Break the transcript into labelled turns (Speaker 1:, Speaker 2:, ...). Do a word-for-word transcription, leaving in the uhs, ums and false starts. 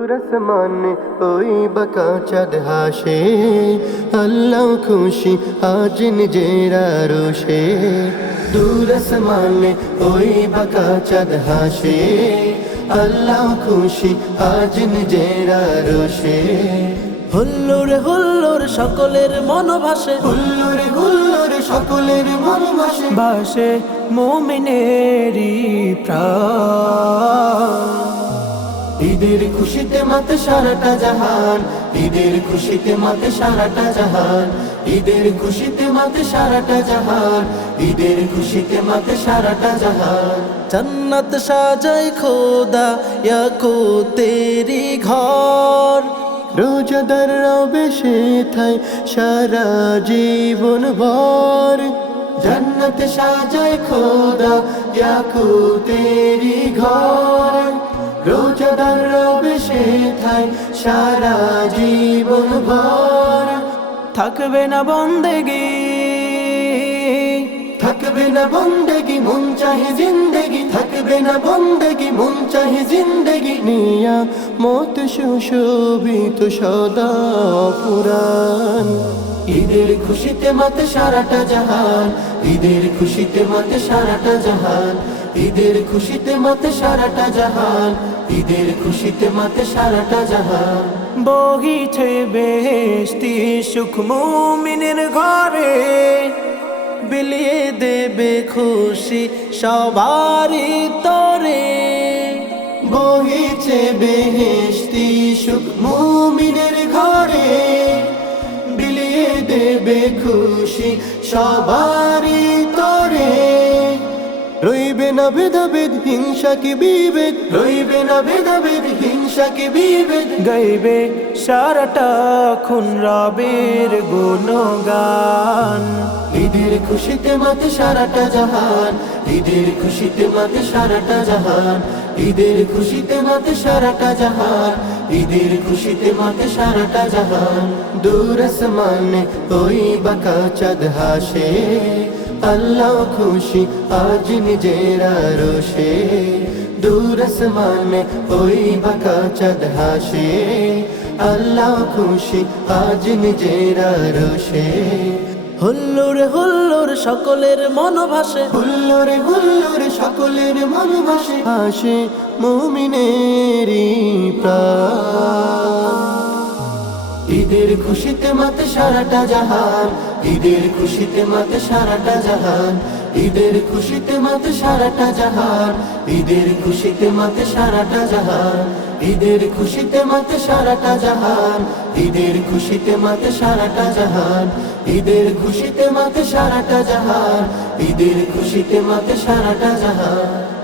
Speaker 1: দূর আসমানে ওই বাঁকা চাঁদ হাসে, আল্লাহ খুশি আজ নিজের আরশে। দূর আসমানে ওই বাঁকা চাঁদ হাসে, আল্লাহ খুশি আজ নিজের আরশে।
Speaker 2: হুল্লোড়ে হুল্লোড় সকলের মন ভাসে,
Speaker 1: হুল্লোড়ে হুল্লোড়ে সকলের মন ভাসে,
Speaker 2: ভাসে মুমিনেরই প্রাণ।
Speaker 1: ঈদের খুশিতে মাতে সারাটা জাহান, ঈদের খুশিতে মাতে সারাটা জাহান, ঈদের খুশিতে মাতে সারাটা জাহান, ঈদের খুশিতে মাতে সারাটা জাহান।
Speaker 2: জান্নাত সাজাই খোদা ইয়াকুতেরি ঘর,
Speaker 1: রোজাদাররাও বেশে থাই সারা জীবন ভর। জান্নাত সাজায় খোদা ইয়াকুতেরি ঘর, রোজাদাররাও বেশে থাই সারা জীবন ভর।
Speaker 2: থাকবে না বন্দেগি,
Speaker 1: থাকবে না বন্দেগি মন চাহে জিন্দেগি, থাকবে না বন্দেগি মন চাহে জিন্দেগি। নিয়া মত সুশোভিত সদা পুরাণ। ঈদের খুশিতে মাতে সারাটা জাহান, ঈদের খুশিতে মাতে সারাটা জাহান, ঈদের খুশিতে মাতে সারাটা জাহান, ঈদের খুশিতে মাতে সারাটা জাহান।
Speaker 2: বহিছে বেহেশতি সুখ মুমিনের ঘরে, বিলিয়ে দেবে খুশি সবারই তরে।
Speaker 1: বহিছে বেহেশতি সুখ মুমিনের ঘরে, বিলিয়ে দেবে খুশি সবারই তরে। রইবে না ভেদাভেদ হিংসা কি বিভেদ, রইবে না ভেদাভেদ হিংসা কি বিভেদ।
Speaker 2: গাইবে সারাটা খুন রবের গুণগান।
Speaker 1: ঈদের খুশিতে মাতে সারাটা জাহান, ঈদের খুশিতে মাতে সারাটা জাহান, ঈদের খুশিতে মাতে সারাটা জাহান, ঈদের খুশিতে মাতে সারাটা জাহান। দূর আসমানে ওই বাঁকা চাঁদ হাসে, আল্লাহ খুশি আজ নিজের আরশে। দূর আসমানে ওই বাঁকা চাঁদ হাসে, আল্লাহ খুশি আজ নিজের আরশে।
Speaker 2: হুল্লোড়ে হুল্লোড় সকলের মন ভাসে,
Speaker 1: হুল্লোড়ে হুল্লোড়ে সকলের মন ভাসে, হাসে মুমিনেরই প্রাণ। ঈদের খুশিতে মাতে সারাটা জাহান, ঈদের খুশিতে মাতে সারাটা জাহান, ঈদের খুশিতে মাতে সারাটা জাহান, ঈদের খুশিতে মাতে সারাটা জাহান, ঈদের খুশিতে মাতে সারাটা জাহান, ঈদের খুশিতে মাতে সারাটা জাহান, ঈদের খুশিতে মাতে সারাটা জাহান, ঈদের খুশিতে মাতে সারাটা জাহান।